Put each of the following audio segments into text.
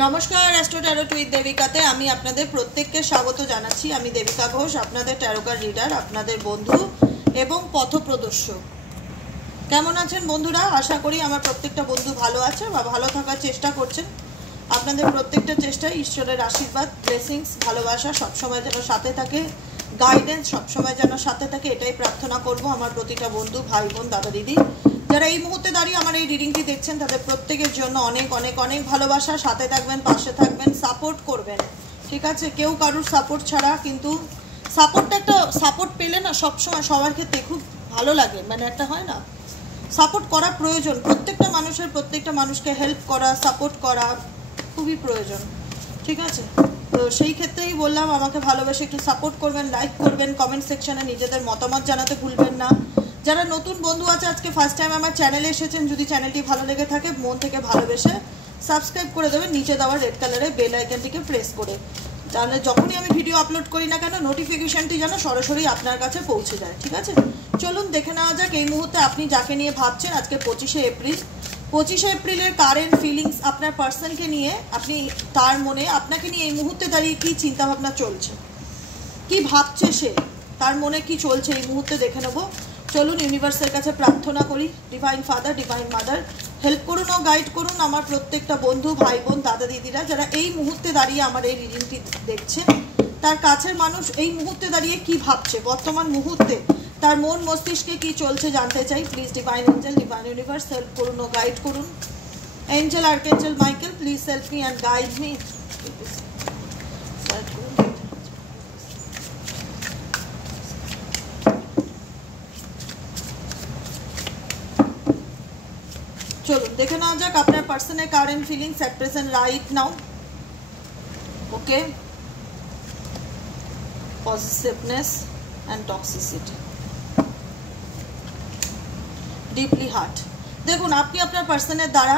নমস্কার, astro tarot with দেবিকাতে আমি আপনাদের প্রত্যেককে স্বাগত জানাচ্ছি। আমি দেবিকা ঘোষ, আপনাদের ট্যারোকার রিডার, আপনাদের বন্ধু এবং পথপ্রদর্শক। কেমন আছেন বন্ধুরা? আশা করি আমার প্রত্যেকটা বন্ধু ভালো আছে বা ভালো থাকার চেষ্টা করছেন। আপনাদের প্রত্যেকটা চেষ্টায় ঈশ্বরের আশীর্বাদ, ব্লেসিংস, ভালোবাসা সবসময় যেন সাথে থাকে, গাইডেন্স সবসময় যেন সাথে থাকে, এটাই প্রার্থনা করব আমার প্রতিটা বন্ধু, ভাই বোন, দাদা দিদি যারা এই মুহূর্তে দাঁড়িয়ে আমার এই রিডিংটি দেখছেন তাদের প্রত্যেকের জন্য অনেক অনেক অনেক ভালোবাসা। সাথে থাকবেন, পাশে থাকবেন, সাপোর্ট করবেন, ঠিক আছে? কেউ কারুর সাপোর্ট ছাড়া কিন্তু সাপোর্টটা একটা সাপোর্ট পেলে না সবসময় সবার ক্ষেত্রে খুব ভালো লাগে, মানে একটা হয় না, সাপোর্ট করা প্রয়োজন। প্রত্যেকটা মানুষকে হেল্প করা, সাপোর্ট করা খুবই প্রয়োজন, ঠিক আছে? তো সেই ক্ষেত্রেই বললাম আমাকে ভালোবেসে একটু সাপোর্ট করবেন, লাইক করবেন, কমেন্ট সেকশনে নিজেদের মতামত জানাতে ভুলবেন না। যারা নতুন বন্ধু আছে, আজকে ফার্স্ট টাইম আমার চ্যানেলে এসেছেন, যদি চ্যানেলটি ভালো লেগে থাকে মন থেকে ভালোবেসে সাবস্ক্রাইব করে দেবেন নিচে দেওয়া রেড কালারের বেল আইকনটিকে প্রেস করে, তাহলে যখনই আমি ভিডিও আপলোড করি না কেন নোটিফিকেশনটি যেন সরাসরি আপনার কাছে পৌঁছে যায়, ঠিক আছে? চলুন দেখে নেওয়া যাক এই মুহূর্তে আপনি যাকে নিয়ে ভাবছেন। আজকে 25শে এপ্রিলের কারেন্ট ফিলিংস আপনার পার্সনকে নিয়ে, আপনি তার মনে আপনাকে নিয়ে এই মুহূর্তে দাঁড়িয়ে কী চিন্তাভাবনা চলছে, কি ভাবছে সে, তার মনে কি চলছে এই মুহূর্তে দেখে নেব। চলুন ইউনিভার্সের কাছে প্রার্থনা করি। Divine father, divine mother, help করুন ও গাইড করুন আমার প্রত্যেকটা বন্ধু, ভাই বোন, দাদা দিদিরা যারা এই মুহূর্তে দাঁড়িয়ে আমার এই রিডিংটি দেখছে। তার কাছের মানুষ এই মুহূর্তে দাঁড়িয়ে কি ভাবছে, বর্তমান মুহূর্তে তার মন মস্তিষ্কে কি চলছে জানতে চাই। Please divine angel, divine universe, help করুন ও গাইড করুন। Angel archangel Michael, please help me and guide me. চলুন দেখে নেওয়া যাক আপনার পার্সনের current feelings at present right now. Okay, positiveness and toxicity, deeply hurt. দেখুন, আপনি আপনার পার্সনের দ্বারা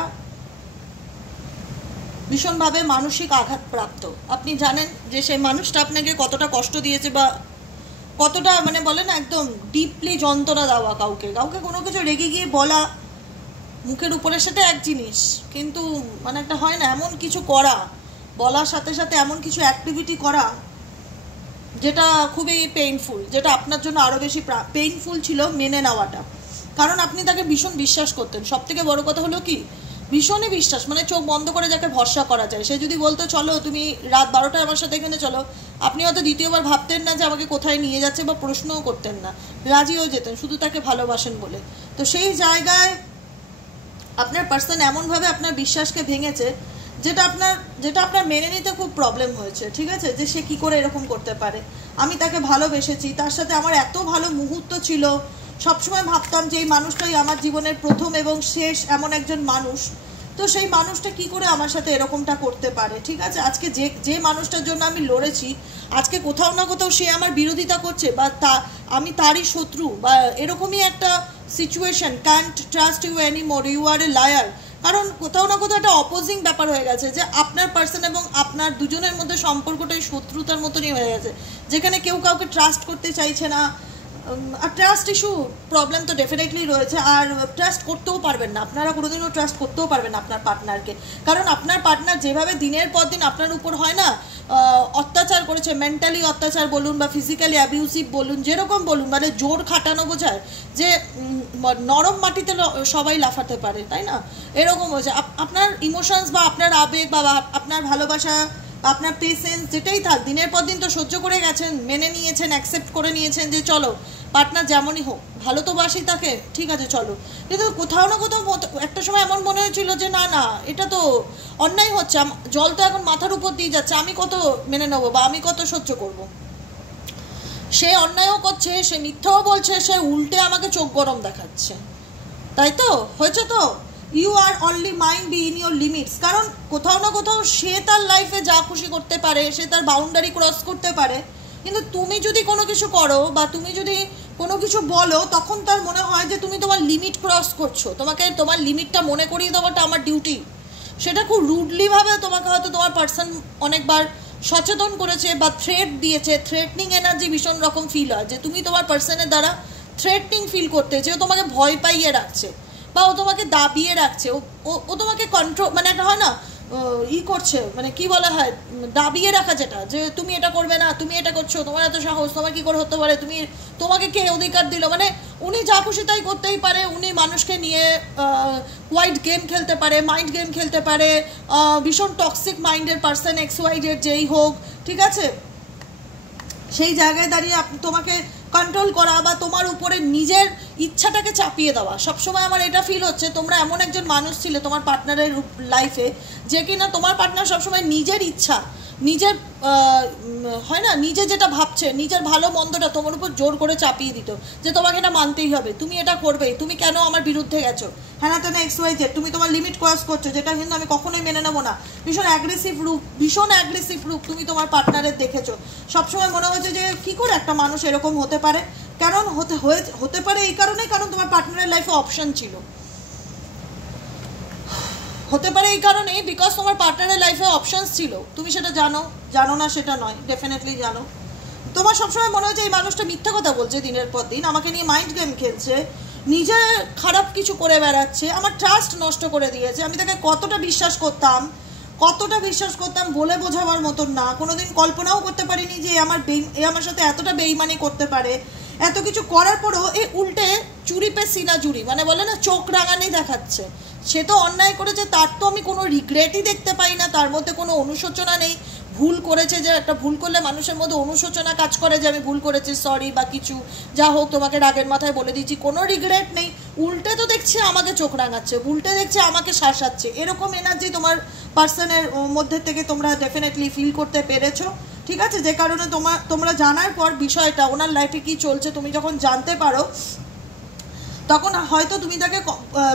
ভীষণভাবে মানসিক আঘাতপ্রাপ্ত। আপনি জানেন যে সেই মানুষটা আপনাকে কতটা কষ্ট দিয়েছে বা কতটা, মানে বলে না, একদম ডিপলি যন্ত্রণা দেওয়া। কাউকে কোনো কিছু রেগে গিয়ে বলা মুখের উপরের সাথে এক জিনিস, কিন্তু মানে একটা হয় না, এমন কিছু করা, বলার সাথে সাথে এমন কিছু অ্যাক্টিভিটি করা যেটা খুবই পেইনফুল, যেটা আপনার জন্য আরও বেশি পেইনফুল ছিল মেনে নেওয়াটা। কারণ আপনি তাকে ভীষণ বিশ্বাস করতেন। সব থেকে বড় কথা হলো কি, ভীষণই বিশ্বাস, মানে চোখ বন্ধ করে যাকে ভরসা করা যায়। সে যদি বলতো চলো তুমি রাত 12টায় আমার সাথে এখানে চলো, আপনি হয়তো দ্বিতীয়বার ভাবতেন না যে আমাকে কোথায় নিয়ে যাচ্ছে, বা প্রশ্নও করতেন না, রাজিও যেতেন, শুধু তাকে ভালোবাসেন বলে। তো সেই জায়গায় আপনার পার্সন এমনভাবে আপনার বিশ্বাসকে ভেঙেছে যেটা আপনার মেনে নিতে খুব প্রবলেম হয়েছে, ঠিক আছে? যে সে কি করে এরকম করতে পারে। আমি তাকে ভালোবেসেছি, তার সাথে আমার এত ভালো মুহূর্ত ছিল, সবসময় ভাবতাম যে এই মানুষটাই আমার জীবনের প্রথম এবং শেষ এমন একজন মানুষ। তো সেই মানুষটা কি করে আমার সাথে এরকমটা করতে পারে, ঠিক আছে? আজকে যে মানুষটার জন্য আমি লড়েছি, আজকে কোথাও না কোথাও সে আমার বিরোধিতা করছে, বা আমি তারই শত্রু, বা এরকমই একটা situation. Can't trust you anymore, you are a liar. কারণ কোথাও না কোথাও একটা অপোজিং ব্যাপার হয়ে গেছে, যে আপনার পার্সন এবং আপনার দুজনের মধ্যে সম্পর্কটাই শত্রুতার মতনই হয়ে গেছে, যেখানে কেউ কাউকে ট্রাস্ট করতে চাইছে না। আর ট্রাস্ট ইস্যু প্রবলেম তো ডেফিনেটলি রয়েছে। আর ট্রাস্ট করতেও পারবেন না, আপনারা কোনোদিনও ট্রাস্ট করতেও পারবেন না আপনার পার্টনারকে। কারণ আপনার পার্টনার যেভাবে দিনের পর দিন আপনার উপর হয় না অত্যাচার করেছে, মেন্টালি অত্যাচার বলুন বা ফিজিক্যালি অ্যাবিউসিভ বলুন, যেরকম বলুন, মানে জোর খাটানো বোঝায় যে নরম মাটিতে সবাই লাফাতে পারে, তাই না? এরকম হয়েছে। আপনার ইমোশনস বা আপনার আবেগ বা আপনার ভালোবাসা, আপনার পেশেন্স যেটাই থাক, দিনের পর দিন তো সহ্য করে গেছেন, মেনে নিয়েছেন, অ্যাকসেপ্ট করে নিয়েছেন যে চলো পার্টনার যেমনই হোক, ভালো তো বাসি তাকে, ঠিক আছে চলো। কিন্তু কোথাও না কোথাও একটা সময় এমন মনে হয়েছিল যে না না, এটা তো অন্যায় হচ্ছে, জল তো এখন মাথার উপর দিয়ে যাচ্ছে, আমি কত মেনে নেবো বা আমি কত সহ্য করব। সে অন্যায়ও করছে, সে মিথ্যাও বলছে, সে উল্টে আমাকে চোখ গরম দেখাচ্ছে, তাই তো হয়েছে। তো you are only mind, be in your limits. কারণ কোথাও না কোথাও সে তার লাইফে যা খুশি করতে পারে, সে তার বাউন্ডারি ক্রস করতে পারে, কিন্তু তুমি যদি কোনো কিছু করো বা তুমি যদি কোনো কিছু বলো, তখন তার মনে হয় যে তুমি তোমার লিমিট ক্রস করছো, তোমাকে তোমার লিমিটটা মনে করিয়ে দেওয়াটা আমার ডিউটি। সেটা খুব রুডলিভাবে তোমাকে হয়তো তোমার পার্সন অনেকবার সচেতন করেছে বা থ্রেট দিয়েছে। থ্রেটনিং এনার্জি ভীষণ রকম ফিল হয়, যে তুমি তোমার পার্সনের দ্বারা থ্রেটনিং ফিল করতে, যে ও তোমাকে ভয় পাইয়ে রাখছে বা ও তোমাকে দাবিয়ে রাখছে, ও তোমাকে কন্ট্রোল, মানে একটা হয় না ই করছে, মানে কি বলা হয়, দাবিয়ে রাখা, যেটা যে তুমি এটা করবে না, তুমি এটা করছো, তোমার এত সাহস, তোমার কি করে হতে পারে, তোমাকে কে অধিকার দিল, মানে উনি যা খুশি তাই করতেই পারে, উনি মানুষকে নিয়ে ওয়াইড গেম খেলতে পারে, মাইন্ড গেম খেলতে পারে, ভীষণ টক্সিক মাইন্ডের পার্সন XYZ যেই হোক, ঠিক আছে, সেই জায়গায় দাঁড়িয়ে তোমাকে কন্ট্রোল করা বা তোমার উপরে নিজের ইচ্ছাটাকে চাপিয়ে দেওয়া। সবসময় আমার এটা ফিল হচ্ছে তোমরা এমন একজন মানুষ ছিলে তোমার পার্টনারের লাইফে, যে কিনা তোমার পার্টনার সবসময় নিজের ইচ্ছা, নিজের হয় না, নিজে যেটা ভাবছে, নিজের ভালো মন্দটা তোমার উপর জোর করে চাপিয়ে দিত, যে তোমাকে এটা মানতেই হবে, তুমি এটা করবেই, তুমি কেন আমার বিরুদ্ধে গেছো, হ্যাঁ না তো না XYZ, তুমি তোমার লিমিট ক্রস করছো, যেটা কিন্তু আমি কখনোই মেনে নেবো না। ভীষণ অ্যাগ্রেসিভ রূপ তুমি তোমার পার্টনারের দেখেছো। সবসময় মনে হচ্ছে যে কী করে একটা মানুষ এরকম হতে পারে, কারণ হতে পারে এই কারণেই, কারণ তোমার পার্টনারের লাইফে অপশন ছিল, হতে পারে এই কারণেই বিকজ তোমার পার্টনারের লাইফে অপশনস ছিল, তুমি সেটা জানো না সেটা নয়, ডেফিনেটলি জানো। তোমার সবসময় মনে হচ্ছে এই মানুষটা মিথ্যা কথা বলছে, দিনের পর দিন আমাকে নিয়ে মাইন্ড গেম খেলছে, নিজে খারাপ কিছু করে বেড়াচ্ছে, আমার ট্রাস্ট নষ্ট করে দিয়েছে, আমি তাকে কতটা বিশ্বাস করতাম বলে বোঝাবার মতন না, কোনোদিন কল্পনাও করতে পারিনি যে আমার সাথে এতটা বেইমানি করতে পারে। এত কিছু করার পরও এই উল্টে চুরি পে সিনা জুড়ি, মানে বলে না চোখ রাঙানি দেখাচ্ছে। সে তো অন্যায় করেছে, তার তো আমি কোনো রিগ্রেটই দেখতে পাই না, তার মধ্যে কোনো অনুশোচনা নেই। ভুল করেছে, যে একটা ভুল করলে মানুষের মধ্যে অনুশোচনা কাজ করে যে আমি ভুল করেছি, সরি বা কিছু যা হোক তোমাকে রাগের মাথায় বলে দিচ্ছি, কোনো রিগ্রেট নেই। উল্টে তো দেখছি আমাকে চোখ রাঙাচ্ছে, উল্টে দেখছি আমাকে শাসাচ্ছে। এরকম এনার্জি তোমার পার্সনের মধ্যে থেকে তোমরা ডেফিনেটলি ফিল করতে পেরেছো, ঠিক আছে, যে কারণে তোমরা জানার পর বিষয়টা ওনার লাইফে কি চলছে তুমি যখন জানতে পারো, তখন হয়তো তুমি তাকে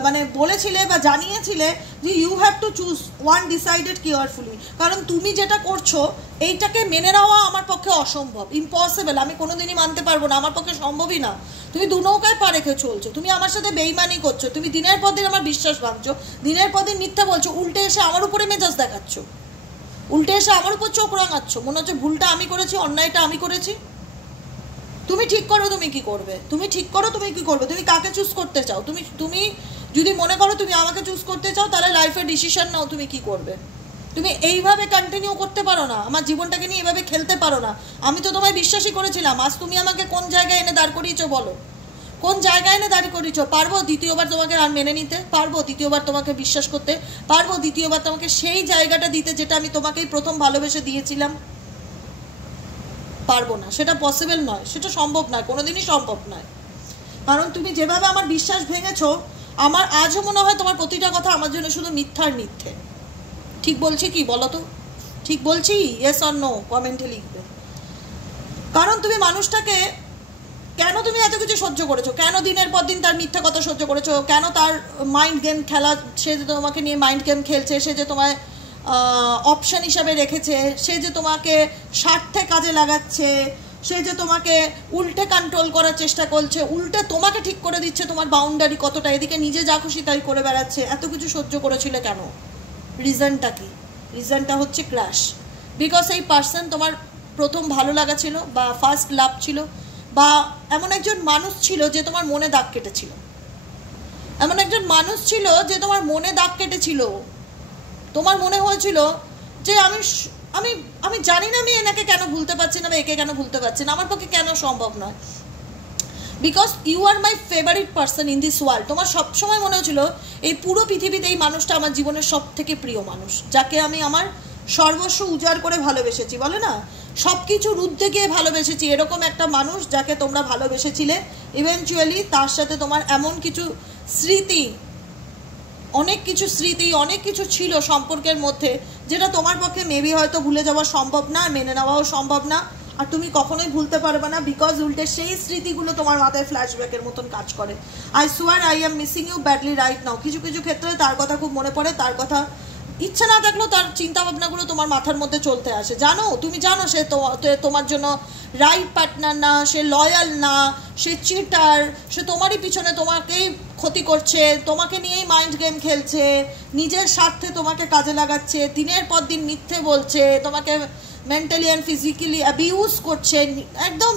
মানে বলেছিলে বা জানিয়েছিলে যে you have to choose one decided carefully, কারণ তুমি যেটা করছো এইটাকে মেনে নেওয়া আমার পক্ষে অসম্ভব, ইম্পসিবল, আমি কোনোদিনই মানতে পারবো না, আমার পক্ষে সম্ভবই না। তুমি দু নৌকায় পা রেখে চলছো, তুমি আমার সাথে বেইমানি করছো, তুমি দিনের পর দিন আমার বিশ্বাস ভাঙছো, দিনের পর দিন মিথ্যা বলছো, উল্টে এসে আমার উপরে মেজাজ দেখাচ্ছ, উল্টে এসে আমার উপর চোখ রাঙাচ্ছ, মনে হচ্ছে ভুলটা আমি করেছি, অন্যায়টা আমি করেছি। তুমি ঠিক করো তুমি কি করবে, তুমি কাকে চুজ করতে চাও, তুমি যদি মনে করো তুমি আমাকে চুজ করতে চাও, তাহলে লাইফের ডিসিশন নাও তুমি কি করবে। তুমি এইভাবে কন্টিনিউ করতে পারো না, আমার জীবনটাকে নিয়ে এইভাবে খেলতে পারো না। আমি তো তোমায় বিশ্বাসই করেছিলাম, আজ তুমি আমাকে কোন জায়গায় এনে দাঁড় করিয়েছো বলো, কোন জায়গায় এনে দাঁড় করিয়েছো? পারবো দ্বিতীয়বার তোমাকে আর মেনে নিতে? পারবো দ্বিতীয়বার তোমাকে বিশ্বাস করতে? পারবো দ্বিতীয়বার তোমাকে সেই জায়গাটা দিতে যেটা আমি তোমাকেই প্রথম ভালোবেসে দিয়েছিলাম? পারবো না, সেটা পসিবল নয়, সেটা সম্ভব নয়, কোনোদিনই সম্ভব নয়। কারণ তুমি যেভাবে আমার বিশ্বাস ভেঙেছো, আমার আজও মনে হয় তোমার প্রতিটা কথা আমার জন্য শুধু মিথ্যার মিথ্যে। ঠিক বলছি কি বলো তো? ঠিক বলছি? ইয়েস অর নো কমেন্টে লিখবে। কারণ তুমি মানুষটাকে কেন তুমি এত কিছু সহ্য করেছো, কেন দিনের পর দিন তার মিথ্যা কথা সহ্য করেছো, কেন তার মাইন্ড গেম খেলা, সে যে তোমাকে নিয়ে মাইন্ড গেম খেলছে, সে যে তোমায় অপশন হিসাবে রেখেছে, সে যে তোমাকে স্বার্থে কাজে লাগাচ্ছে, সে যে তোমাকে উল্টে কন্ট্রোল করার চেষ্টা করছে, উল্টে তোমাকে ঠিক করে দিচ্ছে তোমার বাউন্ডারি কতটা, এদিকে নিজে যা খুশি তাই করে বেড়াচ্ছে, এত কিছু সহ্য করেছিলে কেন? রিজনটা কি? রিজনটা হচ্ছে ক্রাশ। বিকজ এই পার্সন তোমার প্রথম ভালো লাগা ছিল, বা ফার্স্ট লাভ ছিল, বা এমন একজন মানুষ ছিল যে তোমার মনে দাগ কেটেছিল, এমন একজন মানুষ ছিল যে তোমার মনে দাগ কেটেছিল। তোমার মনে হয়েছিল যে আমি জানি না আমি এনাকে কেন ভুলতে পারছি না, বা একে কেন ভুলতে পারছি না, আমার পক্ষে কেন সম্ভব নয়। Because you are my favourite person in this world. তোমার সবসময় মনে হয়েছিল এই পুরো পৃথিবীতে এই মানুষটা আমার জীবনের সব থেকে প্রিয় মানুষ, যাকে আমি আমার সর্বস্ব উজাড় করে ভালোবেসেছি, বলে না সব কিছু রুদ্ধে গিয়ে ভালোবেসেছি, এরকম একটা মানুষ যাকে তোমরা ভালোবেসেছিলে। ইভেনচুয়ালি তার সাথে তোমার এমন কিছু স্মৃতি, অনেক কিছু ছিল সম্পর্কের মধ্যে, যেটা তোমার পক্ষে মেবি হয়তো ভুলে যাওয়া সম্ভব না, মেনে নেওয়াও সম্ভব না, আর তুমি কখনোই ভুলতে পারবে না। বিকজ উল্টে সেই স্মৃতিগুলো তোমার মাথায় ফ্ল্যাশব্যাকের মতন কাজ করে। I swear I am missing you badly right now. কিছু ক্ষেত্রে তার কথা খুব মনে পড়ে, তার কথা ইচ্ছা না থাকলেও তার চিন্তা ভাবনাগুলো তোমার মাথার মধ্যে চলতে আসে। তুমি জানো সে তোমার জন্য রাইট পার্টনার না, সে লয়াল না, সে চিটার, সে তোমারই পিছনে তোমাকেই ক্ষতি করছে, তোমাকে নিয়েই মাইন্ড গেম খেলছে, নিজের স্বার্থে তোমাকে কাজে লাগাচ্ছে, দিনের পর দিন মিথ্যে বলছে, তোমাকে মেন্টালি অ্যান্ড ফিজিক্যালি অ্যাবিউজ করছে, একদম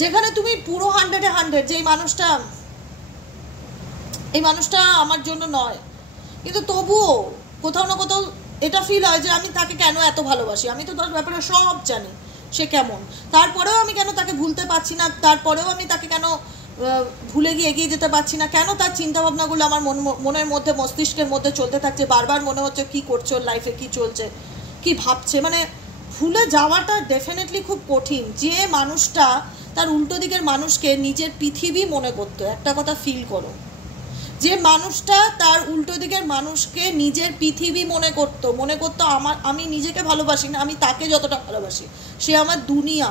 যেখানে তুমি পুরো 100-এ 100 যে এই মানুষটা আমার জন্য নয়। কিন্তু তবুও কোথাও না কোথাও এটা ফিল হয় যে আমি তাকে কেন এত ভালোবাসি, আমি তো তার ব্যাপারে সব জানি সে কেমন, তারপরেও আমি কেন তাকে ভুলতে পারছি না, তারপরেও আমি তাকে কেন ভুলে গিয়ে এগিয়ে যেতে পারছি না, কেন তার চিন্তাভাবনাগুলো আমার মনের মধ্যে মস্তিষ্কের মধ্যে চলতে থাকছে, বারবার মনে হচ্ছে কি করছে ওর লাইফে, কি চলছে, কি ভাবছে। মানে ভুলে যাওয়াটা ডেফিনেটলি খুব কঠিন। যে মানুষটা তার উল্টো দিকের মানুষকে নিজের পৃথিবী মনে করতো, একটা কথা ফিল করো, যে মানুষটা তার উল্টো দিকের মানুষকে নিজের পৃথিবী মনে করতো আমি নিজেকে ভালোবাসি না, আমি তাকে যতটা ভালোবাসি সে আমার দুনিয়া,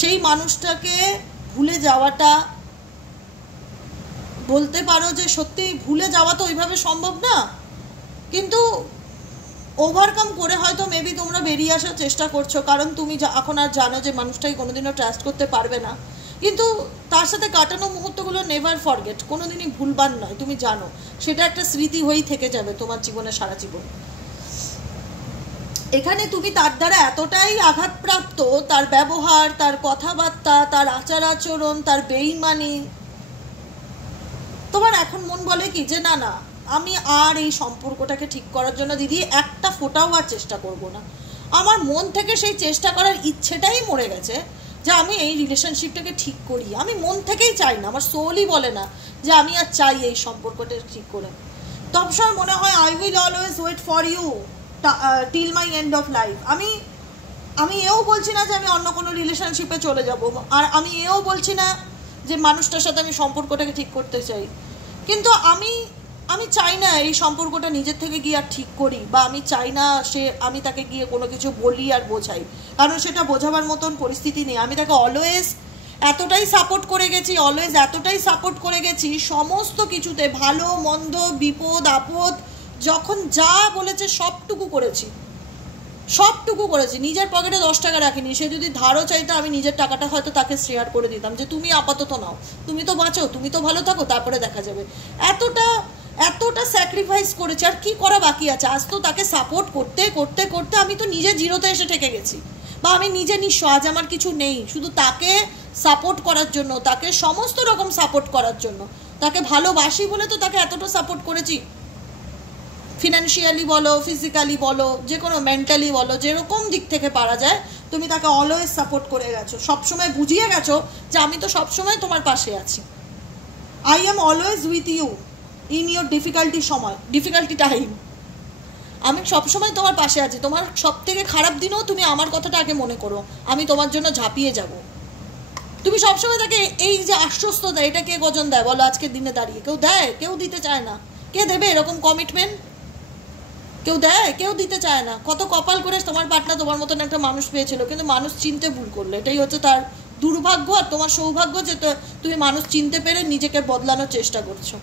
সেই মানুষটাকে ভুলে যাওয়াটা বলতে পারো যে সত্যি ভুলে যাওয়া তো ওইভাবে সম্ভব না, কিন্তু ওভারকাম করে হয়তো মেবি তোমরা বেরিয়ে আসার চেষ্টা করছো, কারণ তুমি এখন আর জানো যে মানুষটাকে কোনোদিনও ট্রাস্ট করতে পারবে না, কিন্তু তার সাথে কাটানো মুহূর্তগুলো নেভার ফরগেট, কোনোদিনই ভুলবার নয়, তুমি জানো সেটা একটা স্মৃতি হয়েই থেকে যাবে তোমার জীবনে সারা জীবন। এখানে তুমি তার দ্বারা এতটাই আঘাতপ্রাপ্ত, তার ব্যবহার, তার কথাবার্তা, তার আচার আচরণ, তার বেইমানি, তোমার এখন মন বলে কি যে না না আমি আর এই সম্পর্কটাকে ঠিক করার জন্য দিদি একটা ফোঁটাও আর চেষ্টা করব না, আমার মন থেকে সেই চেষ্টা করার ইচ্ছেটাই মরে গেছে যে আমি এই রিলেশনশিপটাকে ঠিক করি, আমি মন থেকেই চাই না, আমার সোলই বলে না যে আমি আর চাই এই সম্পর্কটা ঠিক করে। সবসময় মনে হয় I will always wait for you till my end of life. আমি এও বলছি না যে আমি অন্য কোনো রিলেশনশিপে চলে যাব, আর আমি এও বলছি না যে মানুষটার সাথে আমি সম্পর্কটাকে ঠিক করতে চাই, কিন্তু আমি চাই না এই সম্পর্কটা নিজের থেকে গিয়ে আর ঠিক করি, বা আমি চাই না আমি তাকে গিয়ে কোনো কিছু বলি আর বোঝাই, কারণ সেটা বোঝাবার মতন পরিস্থিতি নেই। আমি তাকে অলওয়েজ এতটাই সাপোর্ট করে গেছি সমস্ত কিছুতে, ভালো মন্দ বিপদ আপদ, যখন যা বলেছে সবটুকু করেছি, নিজের পকেটে 10 টাকা রাখিনি, সে যদি ধারও চাইতো আমি নিজের টাকাটা হয়তো তাকে শেয়ার করে দিতাম যে তুমি আপাতত নাও, তুমি তো বাঁচো, তুমি তো ভালো থাকো, তারপরে দেখা যাবে। এতটা স্যাক্রিফাইস করেছে, আর কি করা বাকি আছে? আজ তো তাকে সাপোর্ট করতে করতে করতে আমি তো নিজে জিরোতে এসে ঠেকে গেছি, বা আমি নিজে নিঃস্ব, আজ আমার কিছু নেই, শুধু তাকে সাপোর্ট করার জন্য, তাকে সমস্ত রকম সাপোর্ট করার জন্য, তাকে ভালোবাসি বলে তো তাকে এতটা সাপোর্ট করেছি, ফিনান্সিয়ালি বলো, ফিজিক্যালি বলো, যে কোনো মেন্টালি বলো, যেরকম দিক থেকে পারা যায় তুমি তাকে অলওয়েজ সাপোর্ট করে গেছো, সবসময় বুঝিয়ে গেছো যে আমি তো সবসময় তোমার পাশে আছি, I am always with you in your difficulty time, আমি সবসময় তোমার পাশে আছি, তোমার সব থেকে খারাপ দিনেও তুমি আমার কথাটা আগে মনে করো, আমি তোমার জন্য ঝাঁপিয়ে যাব। তুমি সবসময় তাকে এই যে আশ্বস্ততা, এটা কে গজন দেয় বলো আজকের দিনে দাঁড়িয়ে? কেউ দেয়? কেউ দিতে চায় না। কে দেবে এরকম কমিটমেন্ট? কেউ দেয়? কেউ দিতে চায় না। কত কপাল করে তোমার পার্টনার তোমার মতন একটা মানুষ পেয়েছিল, কিন্তু মানুষ চিনতে ভুল করলো, এটাই হচ্ছে তার দুর্ভাগ্য। আর তোমার সৌভাগ্য যে তুমি মানুষ চিনতে পেরে নিজেকে বদলানোর চেষ্টা করছো,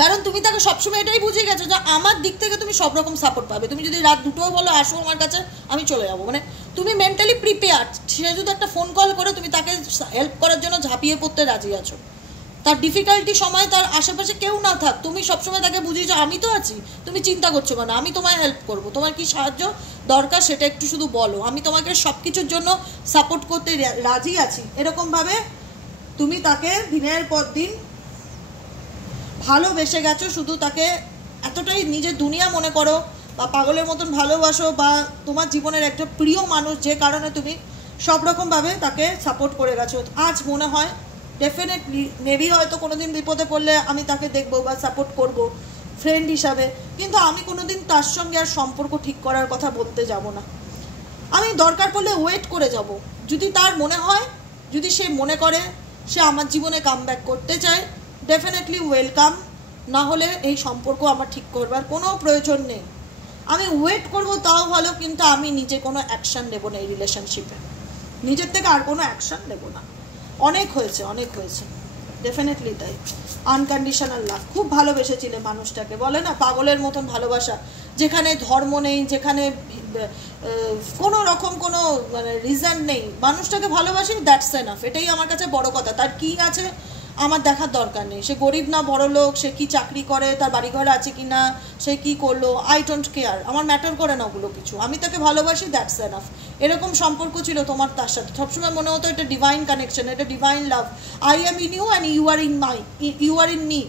কারণ তুমি তাকে সবসময় এটাই বুঝে গেছো যে আমার দিক থেকে তুমি সব রকম সাপোর্ট পাবে, তুমি যদি রাত 2টোও বলো আসো আমার কাছে, আমি চলে যাবো, মানে তুমি মেন্টালি প্রিপেয়ার্ড। সে যদি একটা ফোন কল করে তুমি তাকে হেল্প করার জন্য ঝাঁপিয়ে পড়তে রাজি আছো, তার ডিফিকাল্টি সময় তার আশেপাশে কেউ না থাক, তুমি সবসময় তাকে বুঝিয়েছো আমি তো আছি, তুমি চিন্তা করছো কেন, আমি তোমায় হেল্প করবো, তোমার কি সাহায্য দরকার সেটা একটু শুধু বলো, আমি তোমাকে সব কিছুর জন্য সাপোর্ট করতে রাজি আছি। এরকমভাবে তুমি তাকে দিনের পর দিন ভালোবেসে গেছো, শুধু তাকে এতটাই নিজের দুনিয়া মনে করো, বা পাগলের মতন ভালোবাসো, বা তোমার জীবনের একটা প্রিয় মানুষ যে কারণে তুমি সব রকমভাবে তাকে সাপোর্ট করে গেছো। আজ মনে হয় ডেফিনেটলি মেবি হয়তো কোনোদিন বিপদে পড়লে আমি তাকে দেখবো বা সাপোর্ট করব ফ্রেন্ড হিসাবে, কিন্তু আমি কোনোদিন তার সঙ্গে আর সম্পর্ক ঠিক করার কথা বলতে যাব না। আমি দরকার পড়লে ওয়েট করে যাব, যদি তার মনে হয়, যদি সে মনে করে সে আমার জীবনে কামব্যাক করতে চায়, ডেফিনেটলি ওয়েলকাম, না হলে এই সম্পর্ক আমার ঠিক করবার কোনো প্রয়োজন নেই। আমি ওয়েট করব তাও ভালো, কিন্তু আমি নিজে কোনো অ্যাকশান নেব না এই রিলেশনশিপে, নিজের থেকে আর কোনো অ্যাকশান নেব না। অনেক হয়েছে ডেফিনেটলি তাই। আনকন্ডিশনাল লাভ, খুব ভালোবেসেছিলে মানুষটাকে, বলে না পাগলের মতন ভালোবাসা, যেখানে ধর্ম নেই, যেখানে কোনো রকম কোনো মানে রিজন নেই, মানুষটাকে ভালোবাসি, দ্যাটস এনাফ। এটাই আমার কাছে বড় কথা। তার কি আছে আমার দেখার দরকার নেই, সে গরিব না বড় লোক, সে কি চাকরি করে, তার বাড়িঘর আছে কি না, সে কি করলো, আই ডোন্ট কেয়ার, আমার ম্যাটার করে না ওগুলো কিছু, আমি তাকে ভালোবাসি, দ্যাটস এনাফ। এরকম সম্পর্ক ছিল তোমার তার সাথে, সবসময় মনে হতো এটা ডিভাইন কানেকশন, এটা divine love, I am in you and you are in me,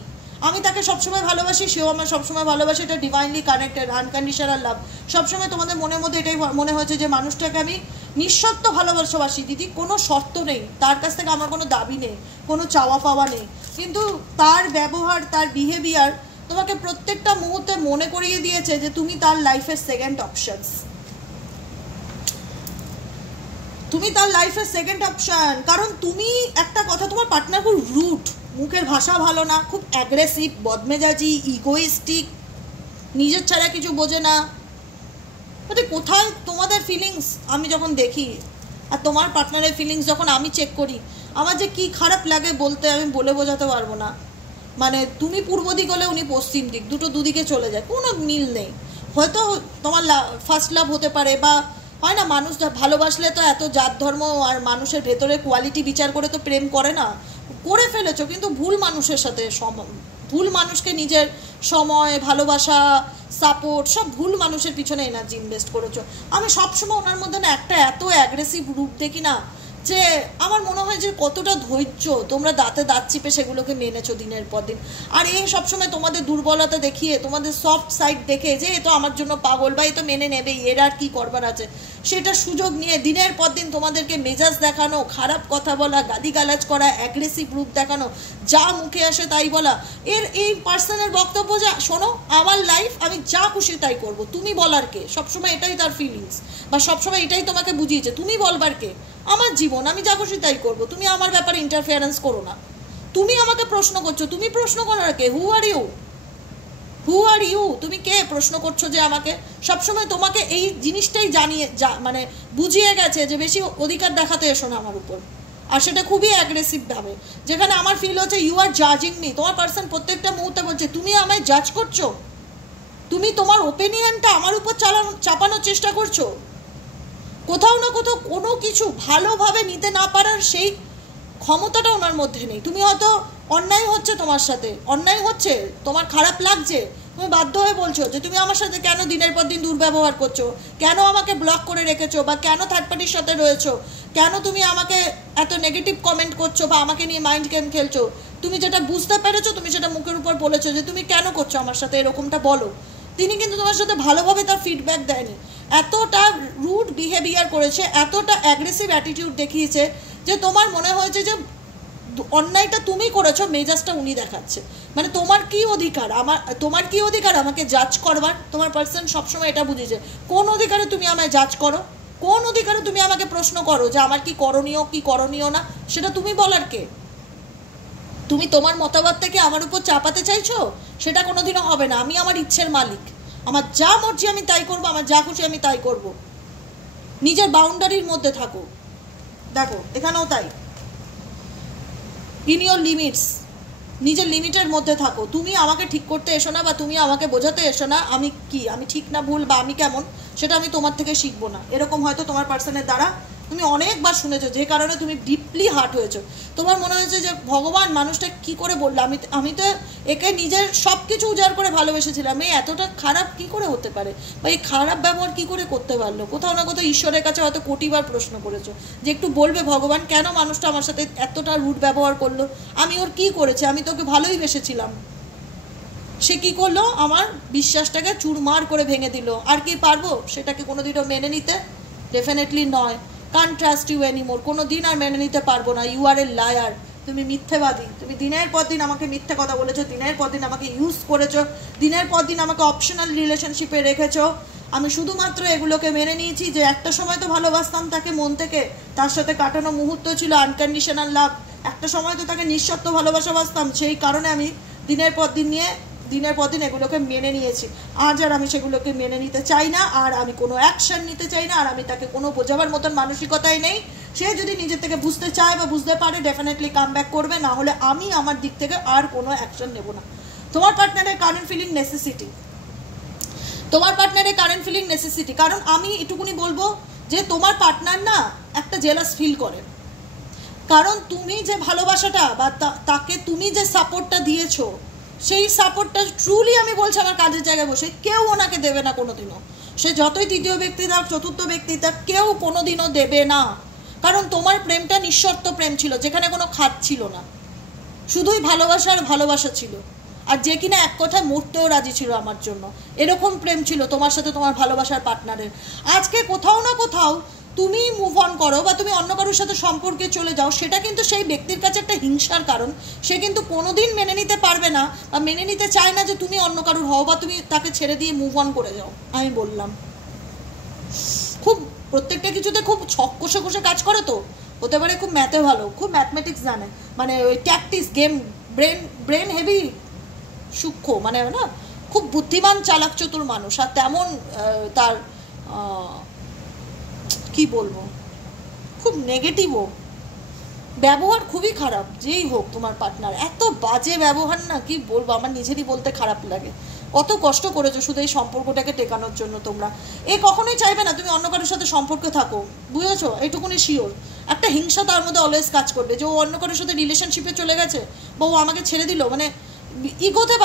আমি তাকে সবসময় ভালোবাসি, সেও আমার সবসময় ভালোবাসি, এটা ডিভাইনলি কানেক্টেড, আনকন্ডিশনাল লাভ। সবসময় তোমাদের মনের মধ্যে এটাই মনে হয়েছে যে মানুষটাকে আমি নিঃশর্ত ভালোবাসি দিদি, কোনো শর্ত নেই, তার কাছ থেকে আমার কোনো দাবি নেই, কোনো চাওয়া পাওয়া নেই, কিন্তু তার ব্যবহার, তার বিহেভিয়ার তোমাকে প্রত্যেকটা মুহূর্তে মনে করিয়ে দিয়েছে যে তুমি তার লাইফের সেকেন্ড অপশনস, তুমি তার লাইফের সেকেন্ড অপশন। কারণ তুমি একটা কথা, তোমার পার্টনার খুব রুড, মুখের ভাষা ভালো না, খুব অ্যাগ্রেসিভ, বদমেজাজি, ইগোইস্টিক, নিজের ছাড়া কিছু বোঝে না। মানে কোথায় তোমাদের ফিলিংস আমি যখন দেখি আর তোমার পার্টনারের ফিলিংস যখন আমি চেক করি, আমার যে কি খারাপ লাগে বলতে আমি বলে বোঝাতে পারবো না। মানে তুমি পূর্ব দিক হলে উনি পশ্চিম দিক, দুটো দুদিকে চলে যায়, কোনো মিল নেই। হয়তো তোমার ফার্স্ট লাভ হতে পারে, বা হয় না মানুষ ভালোবাসলে তো এত জাত ধর্ম আর মানুষের ভেতরে কোয়ালিটি বিচার করে তো প্রেম করে না, করে ফেলেছো, কিন্তু ভুল মানুষের সাথে ভুল মানুষকে নিজের সময়, ভালোবাসা, সাপোর্ট সব ভুল মানুষের পিছনে এনার্জি ইনভেস্ট করেছো। আমি সবসময় ওনার মধ্যে না একটা এত অ্যাগ্রেসিভ রূপ দেখি না, যে আমার মনে হয় যে কতটা ধৈর্য তোমরা দাঁতে দাঁত চিপে সেগুলোকে মেনেছো দিনের পর দিন। আর এই সবসময় তোমাদের দুর্বলতা দেখিয়ে, তোমাদের সফট সাইড দেখে যে এ তো আমার জন্য পাগল, বা এ তো মেনে নেবেই, এর আর কি করবার আছে, সেটা সুযোগ নিয়ে দিনের পর দিন তোমাদেরকে মেজাজ দেখানো, খারাপ কথা বলা, গালিগালাজ করা, অ্যাগ্রেসিভ রূপ দেখানো, যা মুখে আসে তাই বলা। এই পার্সনের বক্তব্য যে শোনো, আমার লাইফ আমি যা খুশি তাই করব, তুমি বলার কে? সবসময় এটাই তার ফিলিংস, বা সবসময় এটাই তোমাকে বুঝিয়েছে, তুমি বলবার কে? আমার জীবন, আমি যা খুশি তাই করবো, তুমি আমার ব্যাপারে ইন্টারফেয়ারেন্স করো না। তুমি আমাকে প্রশ্ন করছো, তুমি প্রশ্ন করার কে? হু are you? Who are you? তুমি কে প্রশ্ন করছো যে আমাকে? সবসময় তোমাকে এই জিনিসটাই মানে বুঝিয়ে গেছে যে বেশি অধিকার দেখাতে এসো না আমার উপর, আর সেটা খুবই অ্যাগ্রেসিভ ভাবে, যেখানে আমার ফিল হচ্ছে ইউ আর জাজিং মি। তোমার পার্সন প্রত্যেকটা মুহূর্তে বলছে তুমি আমায় জাজ করছো, তুমি তোমার ওপিনিয়নটা আমার উপর চাপানোর চেষ্টা করছো। কোথাও না কোথাও কোনো কিছু ভালোভাবে নিতে না পারার সেই ক্ষমতাটা ওনার মধ্যে নেই। তুমি হয়তো অন্যায় হচ্ছে, তোমার সাথে অন্যায় হচ্ছে, তোমার খারাপ লাগছে, তুমি বাধ্য হয়ে বলছো যে তুমি আমার সাথে কেন দিনের পর দিন দুর্ব্যবহার করছো, কেন আমাকে ব্লক করে রেখেছো, বা কেন থার্ড পার্টির সাথে রয়েছো, কেন তুমি আমাকে এত নেগেটিভ কমেন্ট করছো, বা আমাকে নিয়ে মাইন্ড গেম খেলছো। তুমি যেটা বুঝতে পেরেছো, তুমি সেটা মুখের উপর বলেছো যে তুমি কেন করছো আমার সাথে এরকমটা, বলো। তিনি কিন্তু তোমার সাথে ভালোভাবে তার ফিডব্যাক দেয়নি, এতটা রুড বিহেভিয়ার করেছে, এতটা অ্যাগ্রেসিভ অ্যাটিটিউড দেখিয়েছে যে তোমার মনে হয়েছে যে অন্যায়টা তুমি করেছো, মেজাজটা উনি দেখাচ্ছে। মানে তোমার কি অধিকার আমাকে জাজ করবার? তোমার পার্সন সবসময় এটা বুঝেছে, কোন অধিকারে তুমি আমায় জাজ করো, কোন অধিকারে তুমি আমাকে প্রশ্ন করো যে আমার কি করণীয় কি করণীয় না, সেটা তুমি বলার কে? তুমি তোমার মতবাদ থেকে আমার উপর চাপাতে চাইছো, সেটা কোনোদিনও হবে না। আমি আমার ইচ্ছের মালিক, আমার যা মর্জি আমি তাই করবো, আমার যা খুশি আমি তাই করব। নিজের বাউন্ডারির মধ্যে থাকো। দেখো এখানেও তাই, ইন ইয়োর লিমিটস, নিজের লিমিটের মধ্যে থাকো। তুমি আমাকে ঠিক করতে এসো না, বা তুমি আমাকে বোঝাতে এসো না আমি ঠিক না ভুল, বা আমি কেমন, সেটা আমি তোমার থেকে শিখবো না। এরকম হয়তো তোমার পার্সনের দ্বারা তুমি অনেকবার শুনেছো, যে কারণে তুমি ডিপলি হার্ট হয়েছো। তোমার মনে হয়েছে যে ভগবান, মানুষটা কি করে বললো, আমি তো একে নিজের সব কিছু উজাড় করে ভালোবেসেছিলাম, এই এতটা খারাপ কি করে হতে পারে, বা এই খারাপ ব্যবহার কি করে করতে পারলো। কোথাও না কোথাও ঈশ্বরের কাছে হয়তো কোটিবার প্রশ্ন করেছো যে একটু বলবে ভগবান, কেন মানুষটা আমার সাথে এতটা রুড ব্যবহার করলো, আমি ওর কি করেছি, আমি তোকে ভালোই বেসেছিলাম, সে কি করলো, আমার বিশ্বাসটাকে চুরমার করে ভেঙে দিল। আর কি পারবো সেটাকে কোনোদিনও মেনে নিতে? ডেফিনেটলি নয়। কান্ট ট্রাস্ট ইউ এনিমোর, কোনো দিন আর মেনে নিতে পারবো না। ইউ আর এ লায়ার, তুমি মিথ্যেবাদী, তুমি দিনের পর দিন আমাকে মিথ্যে কথা বলেছো, দিনের পর দিন আমাকে ইউজ করেছো, দিনের পর দিন আমাকে অপশনাল রিলেশনশিপে রেখেছো। আমি শুধুমাত্র এগুলোকে মেনে নিয়েছি যে একটা সময় তো ভালোবাসতাম তাকে মন থেকে, তার সাথে কাটানো মুহূর্ত ছিল আনকন্ডিশনাল লাভ, একটা সময় তো তাকে নিঃশর্ত ভালোবাসতাম, সেই কারণে আমি দিনের পর দিন এগুলোকে মেনে নিয়েছি। আজ আর আমি সেগুলোকে মেনে নিতে চাই না, আর আমি কোনো অ্যাকশন নিতে চাই না, আর আমি তাকে কোনো বোঝাবার মতন মানসিকতাই নেই। সে যদি নিজের থেকে বুঝতে চায় বা বুঝতে পারে, ডেফিনেটলি কাম ব্যাক করবে, না হলে আমি আমার দিক থেকে আর কোনো অ্যাকশন নেব না। তোমার পার্টনারের কারেন্ট ফিলিং নেসেসিটি, কারণ আমি এটুকুনি বলবো যে তোমার পার্টনার না একটা জেলাস ফিল করে, কারণ তুমি যে ভালোবাসাটা বা তাকে তুমি যে সাপোর্টটা দিয়েছো, সেই সাপোর্টটা ট্রুলি আমি বলছি আমার কাজের জায়গায় বসে কেউ ওনাকে দেবে না কোনোদিনও। সে যতই তৃতীয় ব্যক্তি থাক, চতুর্থ ব্যক্তি থাক, কেউ কোনোদিনও দেবে না। কারণ তোমার প্রেমটা নিঃশর্ত প্রেম ছিল, যেখানে কোনো খাত ছিল না, শুধুই ভালোবাসা আর ভালোবাসা ছিল। আর যে কিনা এক কথায় মরতেও রাজি ছিল আমার জন্য। এরকম প্রেম ছিল তোমার সাথে তোমার ভালোবাসার পার্টনারের। আজকে কোথাও না কোথাও তুমি মুভ অন করো বা তুমি অন্য কারোর সাথে সম্পর্কে চলে যাও, সেটা কিন্তু সেই ব্যক্তির কাছে একটা হিংসার কারণ। সে কিন্তু কোনোদিন মেনে নিতে পারবে না বা মেনে নিতে চায় না যে তুমি অন্য কারোর হও বা তুমি তাকে ছেড়ে দিয়ে মুভ অন করে যাও। আমি বললাম খুব প্রত্যেকটা কিছুতে খুব ছক কষে কষে কাজ করে, তো হতে পারে খুব ম্যাথে ভালো, খুব ম্যাথমেটিক্স জানে, মানে ওই ট্যাকটিক্স গেম, ব্রেন হেভি সূক্ষ্ম, মানে না খুব বুদ্ধিমান চালাক চতুর মানুষ। আর তেমন তার কি বলবো, খুব নেগেটিভও, ব্যবহার খুবই খারাপ। যেই হোক তোমার পার্টনার এত বাজে ব্যবহার না, কি বলবো, আমার নিজেরই বলতে খারাপ লাগে। কত কষ্ট করেছো শুধু এই সম্পর্কটাকে টেকানোর জন্য। তোমরা এ কখনোই চাইবে না তুমি অন্য কারোর সাথে সম্পর্কে থাকো, বুঝেছো? এইটুকুনি শিওর। একটা হিংসা তার মধ্যে অলওয়েজ কাজ করবে যে ও অন্য কারোর সাথে রিলেশনশিপে চলে গেছে বা ও আমাকে ছেড়ে দিল, মানে ইগোতে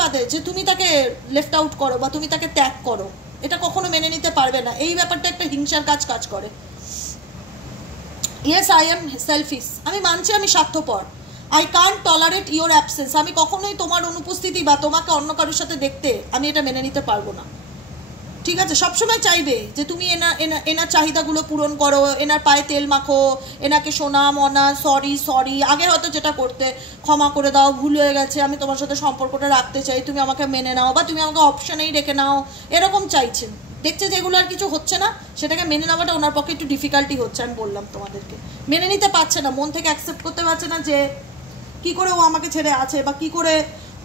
বাদে যে তুমি তাকে লেফট আউট করো বা তুমি তাকে ত্যাগ করো, এটা কখনো মেনে নিতে পারবে না। এই ব্যাপারটা একটা হিংসার কাজ করে। ইয়েস, আই এম সেলফিশ, আমি মানছি আমি স্বার্থপর। I can't tolerate your absence, আমি কখনোই তোমার অনুপস্থিতি বা তোমাকে অন্য কারোর সাথে দেখতে আমি এটা মেনে নিতে পারবো না। ঠিক আছে, সবসময় চাইবে যে তুমি এনার চাহিদাগুলো পূরণ করো, এনার পায়ে তেল মাখো, এনাকে সোনা মনা সরি, আগে হয়তো যেটা করতে ক্ষমা করে দাও, ভুল হয়ে গেছে, আমি তোমার সাথে সম্পর্কটা রাখতে চাই, তুমি আমাকে মেনে নাও বা তুমি আমাকে অপশনেই রেখে নাও, এরকম চাইছেন। দেখছে যেগুলো আর কিছু হচ্ছে না, সেটাকে মেনে নেওয়াটা ওনার পক্ষে একটু ডিফিকাল্টি হচ্ছে। আমি বললাম তোমাদেরকে, মেনে নিতে পারছে না, মন থেকে অ্যাকসেপ্ট করতে পারছে না যে কী করে ও আমাকে ছেড়ে আছে বা কী করে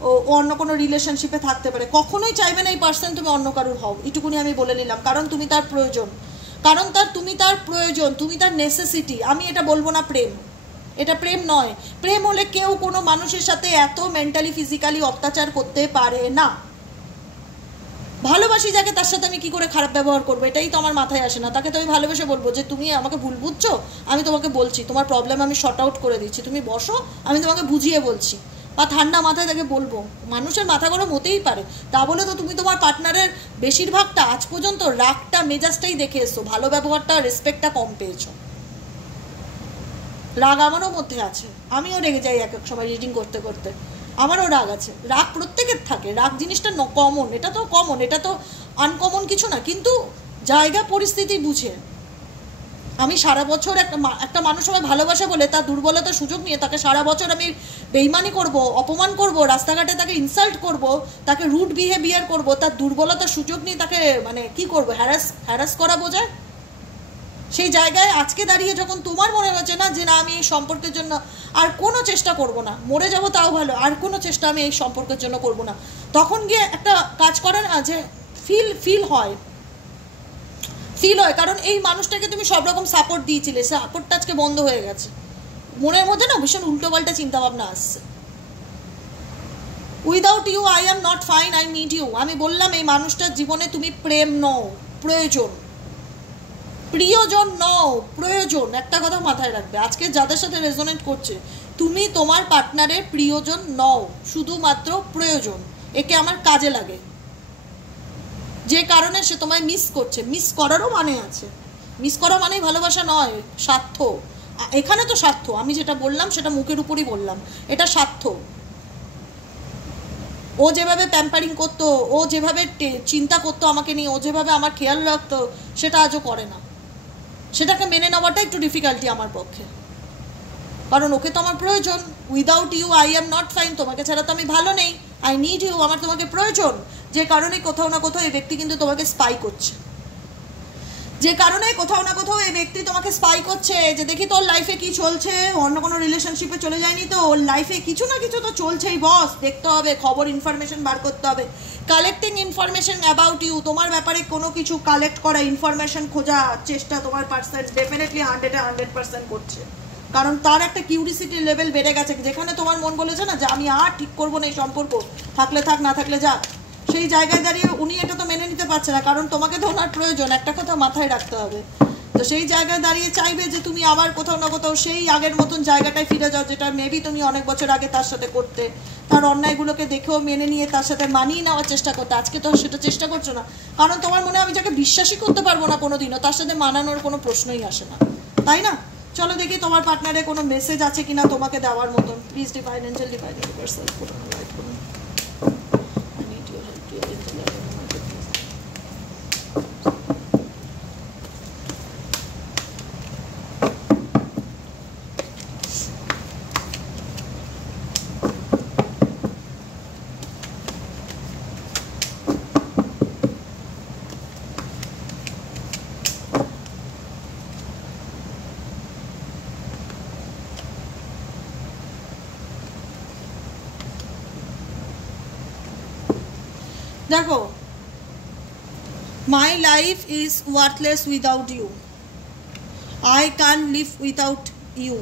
ও অন্য কোনো রিলেশনশিপে থাকতে পারে। কখনোই চাইবে না এই পার্সন তুমি অন্য কারোর হও, এটুকুনি আমি বলে নিলাম। কারণ তুমি তার প্রয়োজন, তুমি তার নেসেসিটি। আমি এটা বলবো না প্রেম, এটা প্রেম নয়। প্রেম হলে কেউ কোনো মানুষের সাথে এত মেন্টালি ফিজিক্যালি অত্যাচার করতে পারে না। ভালোবাসি যাকে, তার সাথে আমি কি করে খারাপ ব্যবহার করবো, এটাই তো আমার মাথায় আসে না। তাকে তো আমি ভালোবেসে বলবো যে তুমি আমাকে ভুল বুঝছো, আমি তোমাকে বলছি, তোমার প্রবলেম আমি শর্ট আউট করে দিচ্ছি, তুমি বসো, আমি তোমাকে বুঝিয়ে বলছি। বা ঠান্ডা মাথায় তাকে বলবো। মানুষের মাথা গরম হতেই পারে, তা বলে তো তুমি তোমার পার্টনারের বেশিরভাগটা আজ পর্যন্ত রাগটা মেজাজটাই দেখে এসো, ভালো ব্যবহারটা রেসপেক্টটা কম পেয়েছো। রাগ আমারও মধ্যে আছে, আমিও রেগে যাই এক এক সময় রিডিং করতে করতে, আমারও রাগ আছে। রাগ প্রত্যেকের থাকে, রাগ জিনিসটা কমন, এটা তো কমন, এটা তো আনকমন কিছু না। কিন্তু জায়গা পরিস্থিতি বুঝে। আমি সারা বছর একটা মানুষ আমায় ভালোবাসে বলে তার দুর্বলতার সুযোগ নিয়ে তাকে সারা বছর আমি বেইমানি করব, অপমান করব, রাস্তাঘাটে তাকে ইনসাল্ট করব, তাকে রুড বিহেভিয়ার করব, তার দুর্বলতার সুযোগ নিয়ে তাকে মানে কি করব, হ্যারাস করা বোঝায়। সেই জায়গায় আজকে দাঁড়িয়ে যখন তোমার মনে হচ্ছে না যে না আমি এই সম্পর্কের জন্য আর কোনো চেষ্টা করব না, মরে যাব তাও ভালো, আর কোনো চেষ্টা আমি এই সম্পর্কের জন্য করব না, তখন গিয়ে একটা কাজ করে না যে ফিল হয়। কারণ এই মানুষটাকে তুমি সব রকম সাপোর্ট দিয়েছিলে, সাপোর্টটা আজকে বন্ধ হয়ে গেছে। মনের মধ্যে না ভীষণ উল্টোপাল্টা চিন্তাভাবনা আসছে। Without you I am not fine, I need you. আমি বললাম এই মানুষটার জীবনে তুমি প্রেম নও, প্রিয়জন নও, প্রয়োজন। একটা কথা মাথায় রাখবে, আজকে যাদের সাথে রেজোনেট করছে, তুমি তোমার পার্টনারের প্রিয়জন নও, শুধুমাত্র প্রয়োজন। একে আমার কাজে লাগে, যে কারণে সে তোমায় মিস করছে। মিস করারও মানে আছে, মিস করা মানেই ভালোবাসা নয়, স্বার্থ। এখানে তো স্বার্থ, আমি যেটা বললাম সেটা মুখের উপরই বললাম, এটা স্বার্থ। ও যেভাবে প্যাম্পারিং করতো, ও যেভাবে চিন্তা করতো আমাকে নিয়ে, ও যেভাবে আমার খেয়াল রাখতো, সেটা আজও করে না। সেটাকে মেনে নেওয়াটা একটু ডিফিকাল্টি আমার পক্ষে, কারণ ওকে তো আমার প্রয়োজন। Without you I am not fine, তোমাকে ছাড়া তো আমি ভালো নেই, আই নিড ইউ, আমার তোমাকে প্রয়োজন। যে কারণে কোথাও না কোথাও এই ব্যক্তি কিন্তু তোমাকে স্পাই করছে, যে কারণে কোথাও না কোথাও এই ব্যক্তি তোমাকে স্পাই করছে যে দেখি তোর লাইফে কি চলছে, অন্য কোনো রিলেশনশিপে চলে যায়নি তো, ওর লাইফে কিছু না কিছু তো চলছেই বস, দেখতে হবে, খবর ইনফরমেশন বার করতে হবে। কালেক্টিং ইনফরমেশন অ্যাবাউট ইউ, তোমার ব্যাপারে কোনো কিছু কালেক্ট করা, ইনফরমেশন খোঁজা চেষ্টা তোমার পার্সন ডেফিনেটলি 100% করছে। কারণ তার একটা কিউরিসিটি লেভেল বেড়ে গেছে, যেখানে তোমার মন বলেছে না যে আমি আর ঠিক করবো না এই সম্পর্ক, থাকলে থাক না থাকলে যাক, সেই জায়গায় দাঁড়িয়ে উনি এটা তো মেনে নিতে পারছে না, কারণ তোমাকে তো ওনার প্রয়োজন, একটা কথা মাথায় রাখতে হবে। তো সেই জায়গায় দাঁড়িয়ে চাইবে যে তুমি আবার কোথাও না কোথাও সেই আগের মতন জায়গাটায় ফিরে যাও, যেটা মেবি তুমি অনেক বছর আগে তার সাথে করতে, তার অন্যায়গুলোকে দেখেও মেনে নিয়ে তার সাথে মানিয়ে নেওয়ার চেষ্টা করতে। আজকে তো সেটা চেষ্টা করছো না, কারণ তোমার মনে আমি যাকে বিশ্বাসই করতে পারবো না কোনোদিনও, তার সাথে মানানোর কোনো প্রশ্নই আসে না, তাই না? চলো দেখি তোমার পার্টনারে কোনো মেসেজ আছে কিনা তোমাকে দেওয়ার মতন। Please divine angel, divine universal, দেখো, my life is worthless without you, I can live without you.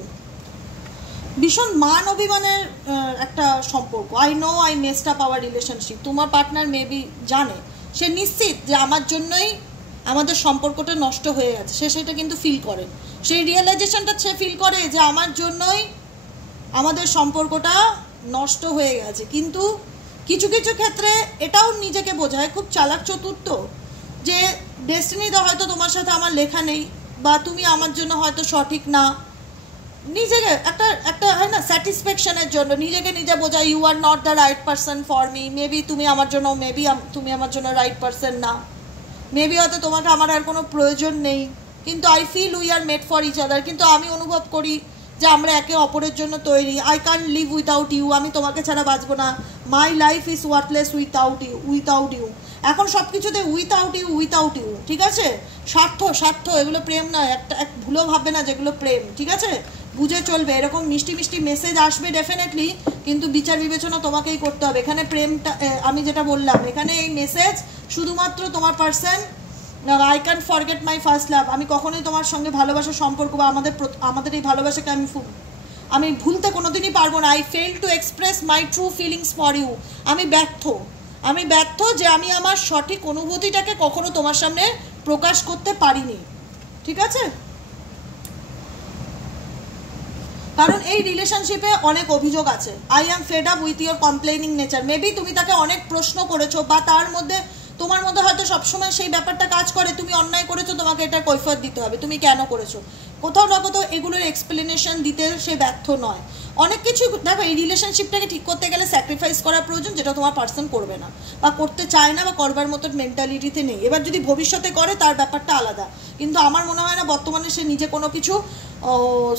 ভীষণ মান অভিমানের একটা সম্পর্ক। I know I messed up our relationship. তোমার পার্টনার মেবি জানে, সে নিশ্চিত যে আমার জন্যই আমাদের সম্পর্কটা নষ্ট হয়ে গেছে, সে সেটা কিন্তু ফিল করে, সেই রিয়েলাইজেশনটা সে ফিল করে যে আমার জন্যই আমাদের সম্পর্কটা নষ্ট হয়ে গেছে। কিন্তু কিছু কিছু ক্ষেত্রে এটাও নিজেকে বোঝায়, খুব চালাক চতুর্থ, যে ডেস্টিনিতে হয়তো তোমার সাথে আমার লেখা নেই, বা তুমি আমার জন্য হয়তো সঠিক না। নিজেকে একটা একটা হয় না স্যাটিসফ্যাকশনের জন্য নিজেকে নিজে বোঝায়, you are not the right person for me. Maybe তুমি আমার জন্য, মেবি তুমি আমার জন্য রাইট পারসন না, মেবি হয়তো তোমাকে আমার আর কোনো প্রয়োজন নেই, কিন্তু I feel we are made for each other. কিন্তু আমি অনুভব করি যে আমরা একে অপরের জন্য তৈরি। I can live without you, আমি তোমাকে ছাড়া বাঁচবো না। My life is worthless without you. এখন সব কিছুতে উইথাউট ইউ, ঠিক আছে? স্বার্থ এগুলো প্রেম নয়। এক ভুলো ভাববে না যেগুলো প্রেম, ঠিক আছে? বুঝে চলবে। এরকম মিষ্টি মিষ্টি মেসেজ আসবে ডেফিনেটলি, কিন্তু বিচার বিবেচনা তোমাকেই করতে হবে। এখানে প্রেমটা, আমি যেটা বললাম, এখানে এই মেসেজ শুধুমাত্র তোমার person, I can forget my first love, আমি কখনোই তোমার সঙ্গে ভালোবাসার সম্পর্ক বা আমাদের এই ভালোবাসাকে আমি ভুলতে কোনোদিনই পারবো না। I fail to express my true feelings for you. আমি ব্যর্থ যে আমি আমার সঠিক অনুভূতিটাকে কখনো তোমার সামনে প্রকাশ করতে পারিনি, ঠিক আছে? কারণ এই রিলেশনশিপে অনেক অভিযোগ আছে। I am fed up with your complaining nature. Maybe তুমি তাকে অনেক প্রশ্ন করেছো, বা তার মধ্যে তোমার মধ্যে হয়তো সবসময় সেই ব্যাপারটা কাজ করে, তুমি অন্যায় করেছো, তোমাকে এটা কৈফিয়ত দিতে হবে, তুমি কেন করেছো। কোথাও না কোথাও এগুলোর এক্সপ্লেনেশন দিতে সে ব্যর্থ নয়। অনেক কিছু দেখো, এই রিলেশনশিপটাকে ঠিক করতে গেলে স্যাক্রিফাইস করার প্রয়োজন, যেটা তোমার পার্সন করবে না, বা করতে চায় না, বা করবার মতো মেন্টালিটিতে নেই। এবার যদি ভবিষ্যতে করে তার ব্যাপারটা আলাদা, কিন্তু আমার মনে হয় না বর্তমানে সে নিজে কোনো কিছু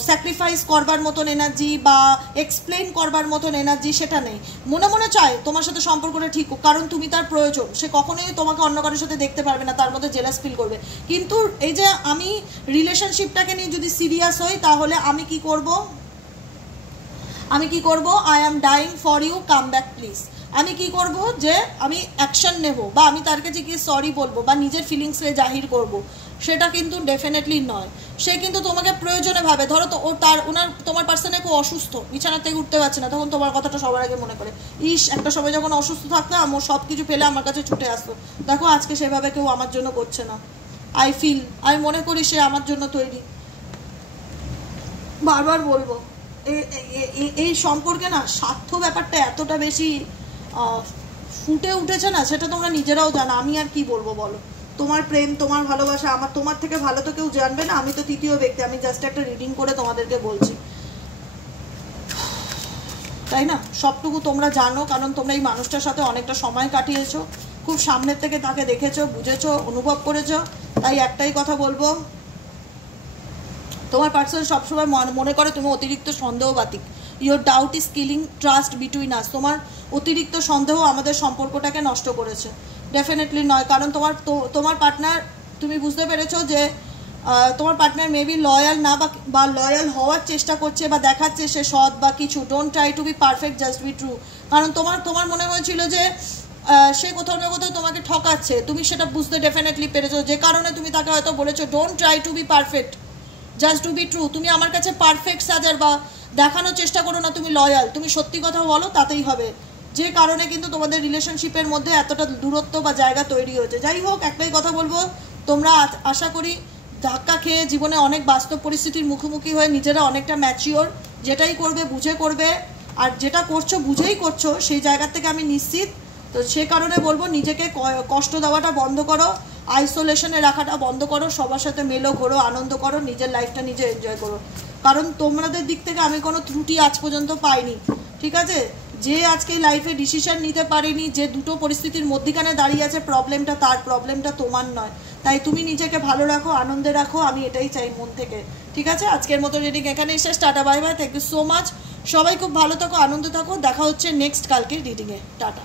স্যাক্রিফাইস করবার মতন এনার্জি বা এক্সপ্লেন করবার মতন এনার্জি সেটা নেই। মনে মনে চায় তোমার সাথে সম্পর্কটা ঠিক হোক, কারণ তুমি তার প্রয়োজন। সে কখনোই তোমাকে অন্য কারোর সাথে দেখতে পারবে না, তার মধ্যে জেলাস ফিল করবে। কিন্তু এই যে আমি রিলেশনশিপটাকে নিয়ে যদি সিরিয়াস হই, তাহলে আমি কি করব? I am dying for you, come back please. আমি কি করব? যে আমি অ্যাকশন নেব, বা আমি তার কাছে গিয়ে সরি বলবো, বা নিজের ফিলিংসকে জাহির করব, সেটা কিন্তু ডেফিনেটলি নয়। সে কিন্তু তোমাকে প্রয়োজনে ভাবে। ধরো তো তোমার পার্সনে খুব অসুস্থ, বিছানা থেকে উঠতে পারছে না, তখন তোমার কথাটা সবার আগে মনে করে, একটা সময় যখন অসুস্থ থাকতাম, ও সব কিছু ফেলে আমার কাছে ছুটে আসতো। দেখো আজকে সেভাবে কেউ আমার জন্য করছে না। আমি মনে করি সে আমার জন্য তৈরি। বারবার বলবো, এই সম্পর্কে না স্বার্থ ব্যাপারটা এতটা বেশি ফুটে উঠেছে না, সেটা তোমরা নিজেরাও জানো। আমি আর কি বলবো বলো? তোমার প্রেম, তোমার ভালোবাসা, তোমার থেকে ভালো তো কেউ জানবে না। আমি তো তৃতীয় ব্যক্তি, আমি জাস্ট একটা রিডিং করে তোমাদেরকে বলছি, তাই না? সবটুকু তোমরা জানো, কারণ তোমরা এই মানুষটার সাথে অনেকটা সময় কাটিয়েছো, খুব সামনের থেকে তাকে দেখেছো, বুঝেছো, অনুভব করেছো। তাই একটাই কথা বলবো, তোমার পার্সন সবসময় মনে করে তুমি অতিরিক্ত সন্দেহবাতিক। Your doubt is killing trust between us. তোমার অতিরিক্ত সন্দেহ আমাদের সম্পর্কটাকে নষ্ট করেছে। ডেফিনেটলি নয়, কারণ তোমার পার্টনার, তুমি বুঝতে পেরেছো যে তোমার পার্টনার মেবি লয়াল না, বা লয়াল হওয়ার চেষ্টা করছে, বা দেখাচ্ছে সে সৎ বা কিছু। Don't try to be perfect, just be true. কারণ তোমার মনে হয়েছিল যে সে কোথাও না কোথাও তোমাকে ঠকাচ্ছে, তুমি সেটা বুঝতে ডেফিনেটলি পেরেছো, যে কারণে তুমি তাকে হয়তো বলেছো don't try to be perfect, just to be true. তুমি আমার কাছে পারফেক্ট সাজার বা দেখানোর চেষ্টা করো না তুমি লয়াল, তুমি সত্যি কথা বলো, তাতেই হবে। যে কারণে কিন্তু তোমাদের রিলেশনশিপের মধ্যে এতটা দূরত্ব বা জায়গা তৈরি হয়েছে। যাই হোক, একটাই কথা বলবো, তোমরা আশা করি ধাক্কা খেয়ে জীবনে অনেক বাস্তব পরিস্থিতির মুখোমুখি হয়ে নিজেরা অনেকটা ম্যাচিওর, যেটাই করবে বুঝে করবে, আর যেটা করছো বুঝেই করছো, সেই জায়গা থেকে আমি নিশ্চিত। তো সে কারণে বলবো, নিজেকে কষ্ট দেওয়াটা বন্ধ করো, আইসোলেশনে রাখাটা বন্ধ করো, সবার সাথে মেলো, ঘোরো, আনন্দ করো, নিজের লাইফটা নিজে এনজয় করো। কারণ তোমাদের দিক থেকে আমি কোনো ত্রুটি আজ পর্যন্ত পাইনি, ঠিক আছে? যে আজকে লাইফে ডিসিশন নিতে পারেনি, যে দুটো পরিস্থিতির মধ্যিখানে দাঁড়িয়ে আছে, প্রবলেমটা তার, প্রবলেমটা তোমার নয়। তাই তুমি নিজেকে ভালো রাখো, আনন্দে রাখো, আমি এটাই চাই মন থেকে, ঠিক আছে? আজকের মতো রিডিং এখানেই শেষ। Tata, bye bye, thank you so much. সবাই খুব ভালো থাকো, আনন্দ থাকো। দেখা হচ্ছে নেক্সট কালকের রিডিংয়ে। টাটা।